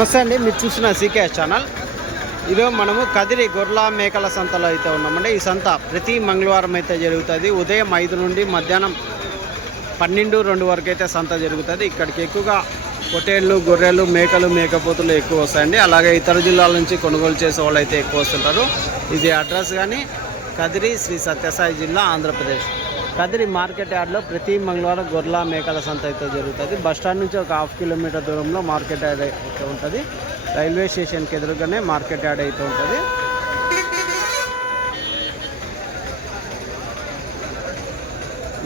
నమస్తే అండి, మీరు చూసిన సీకే ఛానల్. ఈరోజు మనము కదిరి గొర్రెల మేకల సంతలో అయితే ఉన్నామండి. ఈ సంత ప్రతి మంగళవారం అయితే జరుగుతుంది. ఉదయం 5 నుండి మధ్యాహ్నం 12-2 వరకు అయితే సంత జరుగుతుంది. ఇక్కడికి ఎక్కువగా పొట్టేళ్ళు, గొర్రెలు, మేకలు, మేకపోతులు ఎక్కువ వస్తాయండి. అలాగే ఇతర జిల్లాల నుంచి కొనుగోలు చేసే వాళ్ళు అయితే ఎక్కువ వస్తుంటారు. ఇది అడ్రస్ కానీ కదిరి శ్రీ సత్యసాయి జిల్లా, ఆంధ్రప్రదేశ్. కదిరి మార్కెట్ యార్డ్లో ప్రతి మంగళవారం గొర్రెల మేకల సంత అయితే జరుగుతుంది. బస్టాండ్ నుంచి ఒక 1/2 కిలోమీటర్ దూరంలో మార్కెట్ యార్డ్ అయితే ఉంటుంది. రైల్వే స్టేషన్కి ఎదురుగానే మార్కెట్ యార్డ్ అయితే ఉంటుంది.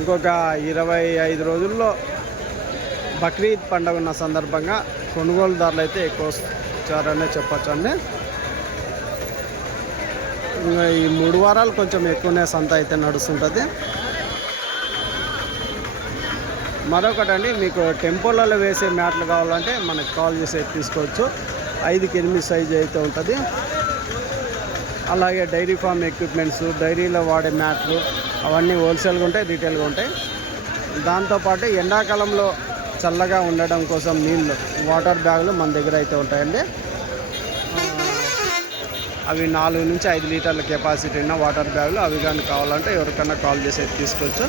ఇంకొక 25 రోజుల్లో బక్రీద్ పండుగ ఉన్న సందర్భంగా కొనుగోలుదారులు అయితే ఎక్కువ వచ్చారనే చెప్పచ్చు అండి. ఇంకా ఈ 3 వారాలు కొంచెం ఎక్కువనే సంత అయితే నడుస్తుంటుంది. మరొకటండి, మీకు టెంపోలలో వేసే మ్యాట్లు కావాలంటే మనకు కాల్ చేసి తీసుకోవచ్చు. 5కి 8 సైజు అయితే ఉంటుంది. అలాగే డైరీ ఫామ్ ఎక్విప్మెంట్స్, డైరీలో వాడే మ్యాట్లు అవన్నీ హోల్సేల్గా ఉంటాయి, రీటైల్గా ఉంటాయి. దాంతోపాటు ఎండాకాలంలో చల్లగా ఉండడం కోసం నీళ్ళు, వాటర్ బ్యాగులు మన దగ్గర అయితే ఉంటాయండి. అవి 4 నుంచి 5 లీటర్ల కెపాసిటీ ఉన్న వాటర్ బ్యాగులు. అవి కానీ కావాలంటే ఎవరికైనా కాల్ చేసి తీసుకోవచ్చు.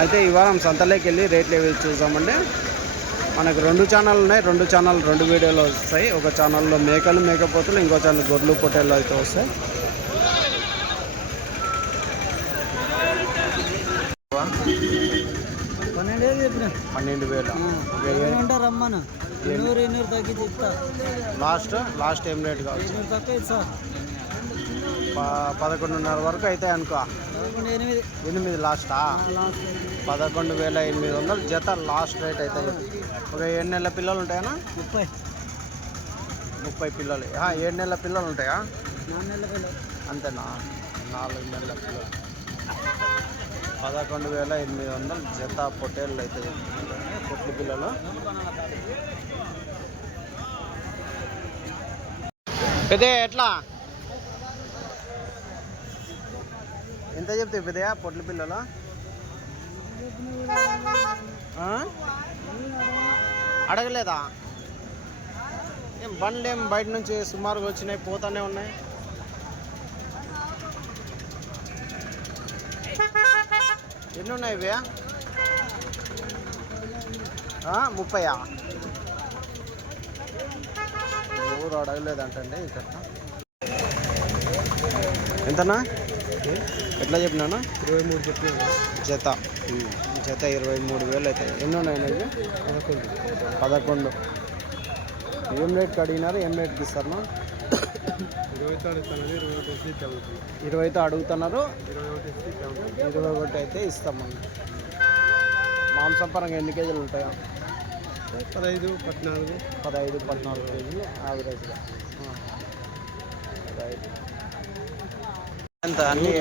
అయితే ఈ వారం సంతలోకి వెళ్ళి రేట్లు ఏవి చూద్దామండి. మనకు 2 ఛానల్ ఉన్నాయి. 2 ఛానల్ 2 వీడియోలు వస్తాయి. ఒక ఛానల్లో మేకలు, మేకపోతులు, ఇంకో ఛానల్ గొర్రెలు, పొట్టేళ్ళు అయితే వస్తాయి. లాస్ట్ ఏం రేట్ కావచ్చు? 11,500 వరకు అయితే అనుకో. 8 లాస్టా? 11,800 జత లాస్ట్ రేట్ అయితే. ఒక 7 నెలల పిల్లలు ఉంటాయనా? 30 పిల్లలు. 7 నెలల పిల్లలు ఉంటాయా? 4 నెలల పిల్లలు అంతేనా? 4 నెలల పిల్లలు. 11,800 జత పొట్టేళ్ళు అయితే పొట్టు పిల్లలు. పెద్ద ఎట్లా ఎంత చెప్తాయి పెద్దయా పొట్ల పిల్లలు? అడగలేదా? ఏం బండ్లు ఏం బయట నుంచి సుమారుగా వచ్చినాయి, పోతానే ఉన్నాయి. ఎన్ని ఉన్నాయి ఇవి? 30. ఊరు అడగలేదంటండి ఇక్కడ. ఎంతనా? ఎట్లా చెప్పినానా? 23 చెప్పినా. జత 23,000 అవుతాయి. ఎన్ని ఉన్నాయి? 11. ఏం రేట్కి అడిగినారు? ఏం రేట్కి ఇస్తారన్నా? 20 అడుగుతున్నారు. 21 అయితే ఇస్తామన్న. మాంసం పరంగా ఎన్ని కేజీలు ఉంటాయా? 15-14 కేజీలు యావరేజ్గా. ఎంత అన్ని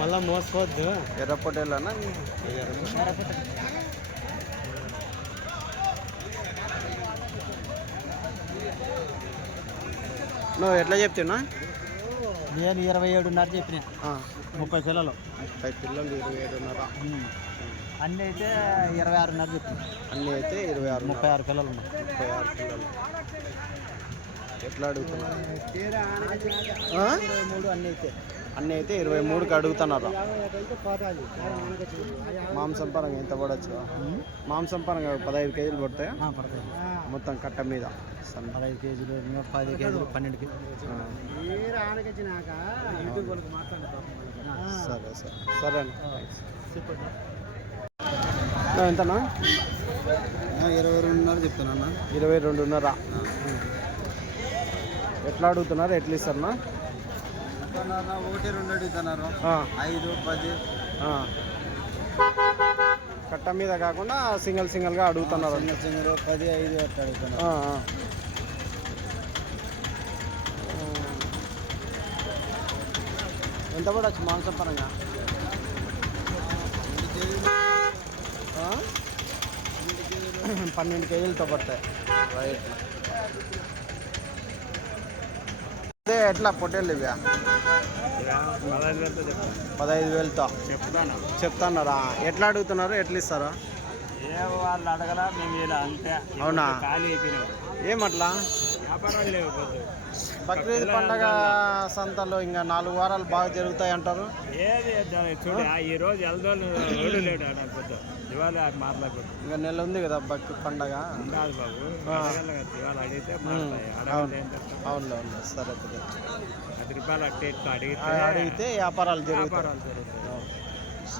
మళ్ళా మోసుకోవద్దు. ఎర్ర పొట్టేళ్ళనా? నువ్వు ఎట్లా చెప్తున్నా? నేను 27.5 చెప్పిన. 30 పిల్లలు. 30 పిల్లలు 27.5. అన్నీ అయితే 26.5 చెప్పిన. అన్నీ అయితే 26. 36 పిల్లలు ఉన్నాయి. 36 పిల్లలు. ఎట్లా అడుగుతున్నారు? 23. అన్నీ అయితే 23కి అడుగుతున్నారు. మాంసం పరంగా ఎంత పడవచ్చు? మాంసం పరంగా 15 కేజీలు పడతాయా? పడతాయి. మొత్తం కట్ట మీద 15 కేజీలు, 10 కేజీలు, 12 కేజీలు. సరే సరే అండి. ఎంతనా? 22.5 చెప్తున్నా. 22.5. ఎట్లా అడుగుతున్నారు? ఎట్లా ఇస్తారన్నా? 1-2 అడుగుతున్నారు. 5-10 కట్ట మీద కాకుండా సింగిల్గా అడుగుతున్నారు. 10-5 అట్లా అడుగుతున్నారు. ఎంత పడవచ్చు మాంసం పరంగా? 12 కేజీలతో పడతాయి. రైట్. ఎట్లా పొట్టేళ్ళు ఇవి? 15,000తో చెప్తున్నారా? ఎట్లా అడుగుతున్నారు? ఎట్లా ఇస్తారా? ఏ వాళ్ళు అడగలా మేము ఇలా అంతే. అవునా? ఖాళీ ఏమట్లా వ్యాపారాలు లేవు. బక్రీద్ పండగ సంతలో ఇంకా 4 వారాలు బాగా జరుగుతాయి అంటారు. ఏది చూడ ఈ రోజు ఎల్దోళ్ళు రోడ్డు లేడు పొద్దు ఇవాళ మాట్లాడుతుంది. ఇంకా నెల ఉంది కదా బక్రీద్ పండగ. కాదు బాబు, ఇవాళ అడిగితే అవును సరే 10 రూపాయలు అట్టే అడిగితే వ్యాపారాలు జరుగుతాయి.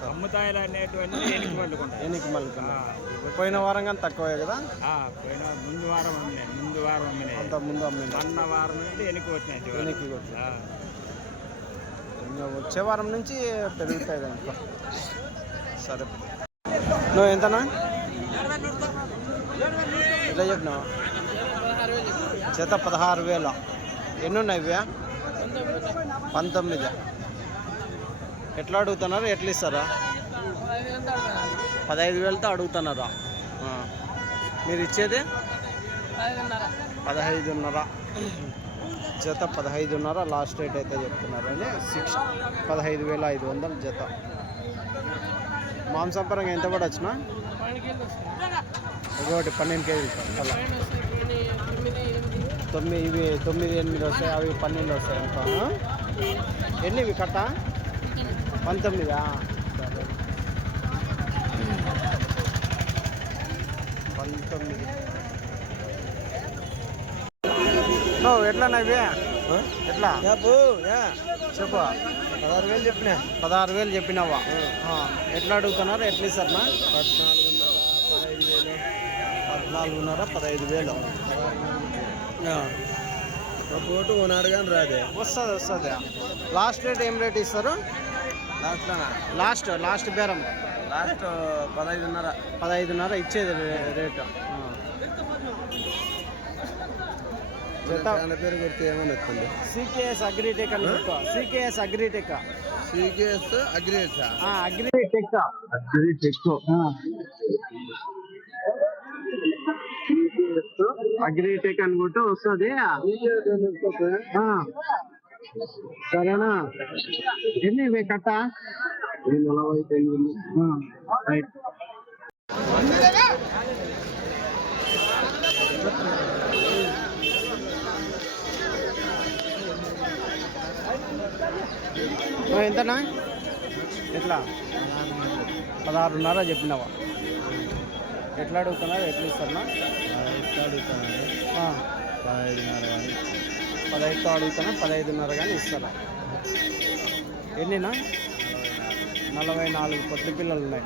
అమ్ముతాయిలు అనేటువంటి ఎనికి మళ్ళీ పోయిన వారం కానీ తక్కువే కదా. పోయిన ముందు వారం అమ్మినాయి అంత ముందు అమ్మినాయి. అన్న వారం నుండి వెనక్కి వచ్చినాయి. ఇంకా వచ్చే వారం నుంచి పెరుగుతాయి అనుకో. సరే నువ్వు ఎంతనా ఎట్లా చెప్పినావు? జత 16,000. ఎన్ని ఉన్నాయి ఇవే? 19. ఎట్లా అడుగుతున్నారు? ఎట్లా ఇస్తారా? 15,000తో అడుగుతున్నారా? మీరు ఇచ్చేది 15,500. జత 15,500 లాస్ట్ రేట్ అయితే చెప్తున్నారు అని. 15,500 జత. మాంసంపరంగా ఎంత పడొచ్చునా? ఒకటి 12 కేజీలు అలా 9-8 వస్తాయి. అవి 12 వస్తాయి. ఇంకా ఎన్ని ఇవి కట్ట? 19. సరే 19. ఎట్లా ఇవి? ఎట్లా చెప్పు? 16,000 చెప్పినా. 16,000 చెప్పినావా? ఎట్లా అడుగుతున్నారు? ఎట్లా ఇస్తారన్నా? 14,500. 15,000 పోటు కొనాడు కానీ రాదే. వస్తుంది. లాస్ట్ రేట్ ఏం రేట్ ఇస్తారు? లాస్ట్ బేరం 15,500 ఇచ్చేది రేటు. పేరు కొడితే ఏమని వస్తుంది? సికేఎస్ అగ్రిటెక్ అని చెప్పు. CKS agritech. అగ్రిటెక్ అనుకుంటూ వస్తుంది. సరేనా? ఎన్ని ఇవి కట్ట? 40. ఎంతనా? ఎట్లా? 16,500 చెప్పినావా? ఎట్లా అడుగుతున్నారు? ఎట్లా ఇస్తారన్నా? 15,500 అడుగుతున్నా. 15,500 కానీ ఇస్తారా? ఎన్నినా? 44 పొట్టు పిల్లలు ఉన్నాయి.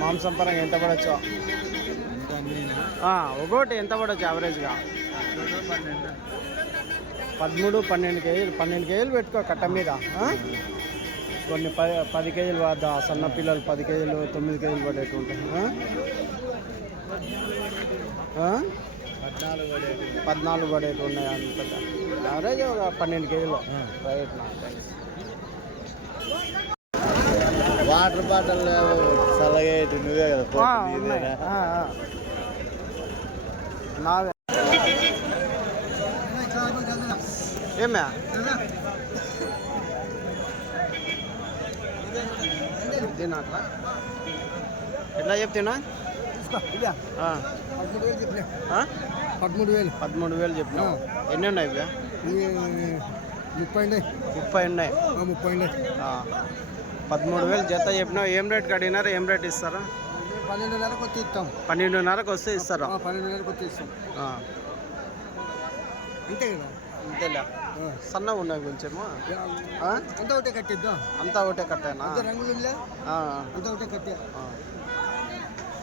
మాంసం పరంగా ఎంత పడవచ్చు? ఒకటి ఎంత పడవచ్చు యావరేజ్గా? 13-12 కేజీలు. 12 కేజీలు పెట్టుకో కట్ట మీద. కొన్ని 10 కేజీలు వద్ద సన్న పిల్లలు 10 కేజీలు 9 కేజీలు పడేట్టు ఉంటాయి. 14 పడేట్టు ఉన్నాయి. అంత యావరేజ్ ఒక 12 కేజీలు. రైట్ నా థ్యాంక్స్. వాటర్ బాటిల్ చల్లగా నువ్వే కదా? నావే ఏమే తినట్లా? ఎట్లా చెప్తున్నా? 13,000 చెప్పినా. ఎన్ని ఉన్నాయి ఇవి? 30 ఉన్నాయి. 13,000 జత చెప్పినావు. ఏం రేట్ అడిగినారు? ఏం రేట్ ఇస్తారా? 12,500 వచ్చి ఇస్తాం. 12,500 వస్తే ఇస్తారా? 12,500 వచ్చి ఇస్తాం. అంతే కదా? అంతేలే. సన్నగా ఉన్నాయి కొంచెము. అంతా ఒకటే కట్టిద్దాం. అంతా ఒకటే కట్టేనా? రంగులు అంతా ఒకటే కట్టే.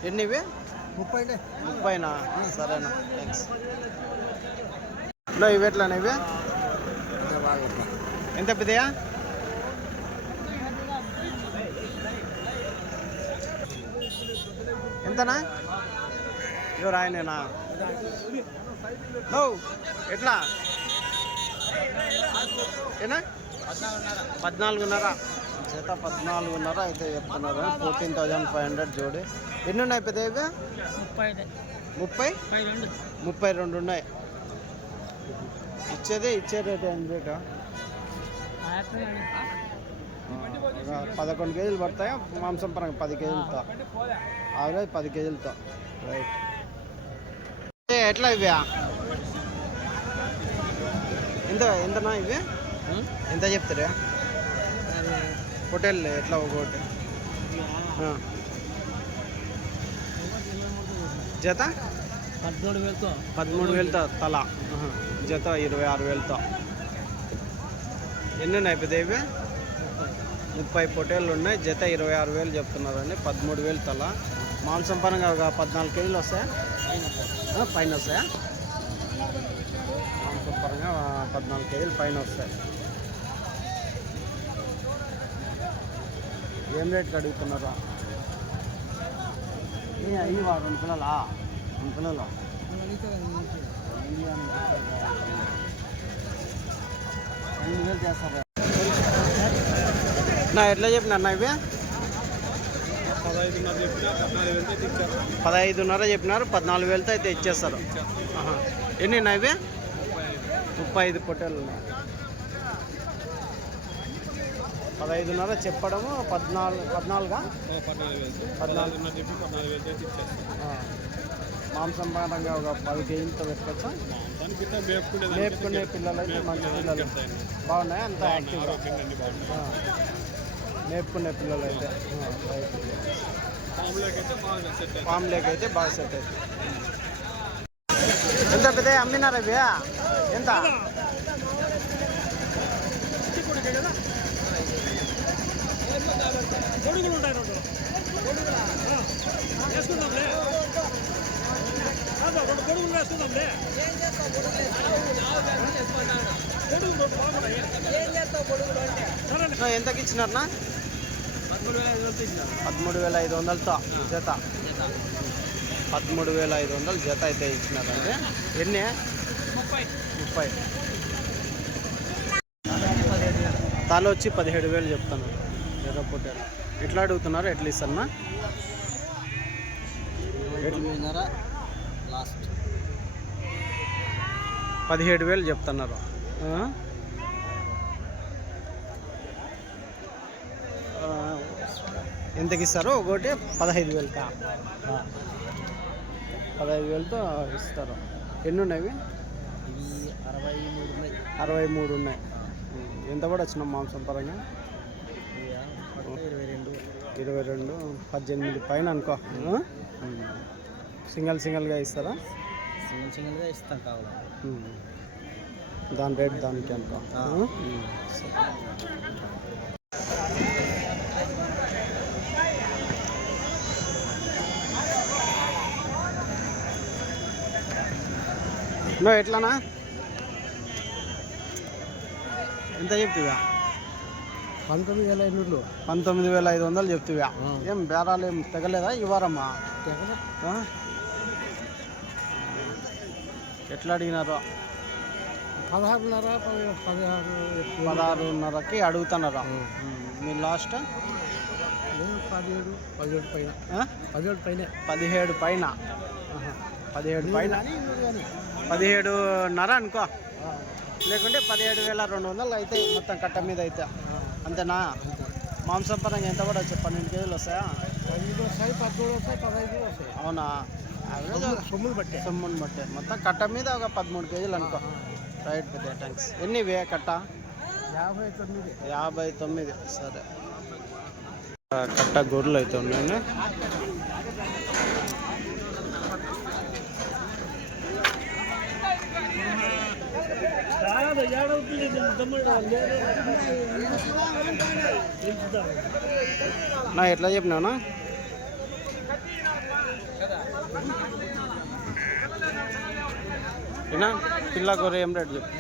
ఎన్నివి? 30. సరేనా థ్యాంక్స్. ఇవి ఎట్లానే ఇవి? ఎంత పెద్దయా? ఎంతనా? ఎవరు ఆయనేనా? ఎట్లా? ఏనా? 14,500 జత. 14,500 అయితే చెప్తున్నారు. 14,500 జోడి. ఎన్ని ఉన్నాయి పెద్ద ఇవి? 32 ఉన్నాయి. ఇచ్చే రేట్ ఏం రేటా? ఒక 11 కేజీలు పడతాయా మాంసం పరంగా 10 కేజీలతో యావరేజ్ 10 కేజీలతో రైట్. ఎట్లా ఇవి ఎంతనా ఇవి ఎంత చెప్తారు హోటల్ ఎట్లా ఒకటి జత 13,000తో తల జత 26,000తో. ఎన్ని ఉన్నాయి పెద్ద ఇవి 30 పొటేళ్ళు ఉన్నాయి. జత 26,000 చెప్తున్నారండి. 13,000 తల. మాంసం పరంగా ఒక 14 కేజీలు వస్తాయా పైన వస్తాయా? మాంసం పరంగా 14 కేజీలు పైన వస్తాయి. ఏం రేట్కి అడుగుతున్నారా? అయ్యి వాడు 2 పిల్లలా 2 పిల్లలు చేస్తారా? నా ఎట్లా చెప్పినా అన్న ఇవి 15,500 చెప్పినారు. 14,000తో అయితే ఇచ్చేస్తారు. ఎన్ని ఉన్నాయి ఇవి 35 పొట్టేలు ఉన్నాయి. 15,500 చెప్పడము 14 మాంసం పరంగా ఒక 10 కేజీలతో పెట్టుకోవచ్చా? లేపుకునే పిల్లలు అయితే మంచి పిల్లలు బాగున్నాయి. అంత యాక్టివ్ మేపుకునే పిల్లలు అయితే ఫామ్లోకి అయితే బాగా సెట్ అవుతుంది. ఎంత పెద్ద అమ్మినారా ఇవి ఎంత? ఎంతకి ఇచ్చినారనా? 13,500తో జత. 13,500 జత అయితే ఇచ్చినారంటే ఎన్ని 30 తాలో వచ్చి 17,000 చెప్తాను. ఎర్ర పొట్టేలు ఎట్లా అడుగుతున్నారు? ఎట్లా ఇస్తారన్నా? లాస్ట్ 17,000 చెప్తున్నారు. ఎంతకి ఇస్తారు? ఒకటి 15,000కా? 15,000తో ఇస్తారు. ఎన్ని ఉన్నాయి? 63 ఉన్నాయి. ఎంత కూడా వచ్చినాం మాంసం పరంగా? 22 18 పైన అనుకో. సింగిల్గా ఇస్తారా? సింగిల్గా ఇస్తాం కావాలి. దాని రేట్ దానికి అనుకో. నో ఎట్లానా? ఎంత చెప్తివా? 19,500. 19,500 చెప్తివా? ఏం బేరాలు ఏం తెగలేదా ఈ వారమ్మా? ఎట్లా అడిగినారో? 16,500కి అడుగుతున్నారా? మీ లాస్ట్ 17 పైన. 17 పైన 17,500 అనుకో. లేకుంటే 17,200 అయితే మొత్తం కట్ట మీద అయితే అంతేనా? మాంసం పరంగా ఎంత కూడా వచ్చాయి? 12 కేజీలు వస్తాయా? 15 వస్తాయి, 13 వస్తాయి, 15 వస్తాయి. అవునా? సొమ్మును బట్టే మొత్తం కట్ట మీద ఒక 13 కేజీలు అనుకో. రైట్ పెద్ద థ్యాంక్స్. ఎన్ని కట్ట? 59. సరే కట్ట గొర్రెలు అయితే ఉన్నాయండి. నా ఎట్లా చెప్పినానా? పిల్ల గొర్రె ఏం రేటు చెప్పు?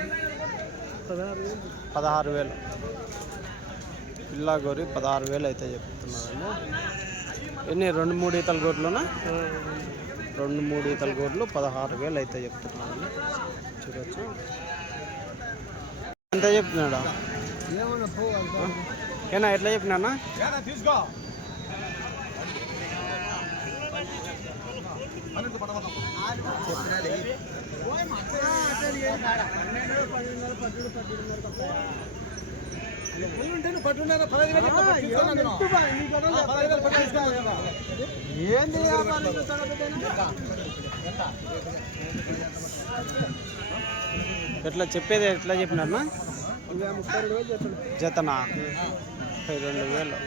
16,000. పిల్ల గొర్రె 16,000 అయితే చెప్తున్నారండి. ఎన్ని 2-3 ఈతల గొర్రెలునా? 2-3 ఈతల గొర్రెలు 16,000 అయితే చెప్తున్నారండి. చూడొచ్చు. ఎంత చెప్తున్నాడా? ఏనా ఎట్లా చెప్పినా? తీసుకో ఏంది వ్యాపారం ఎట్లా చెప్పేది ఎట్లా చెప్పినారన్నా జతనా 32,000.